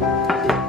Thank you.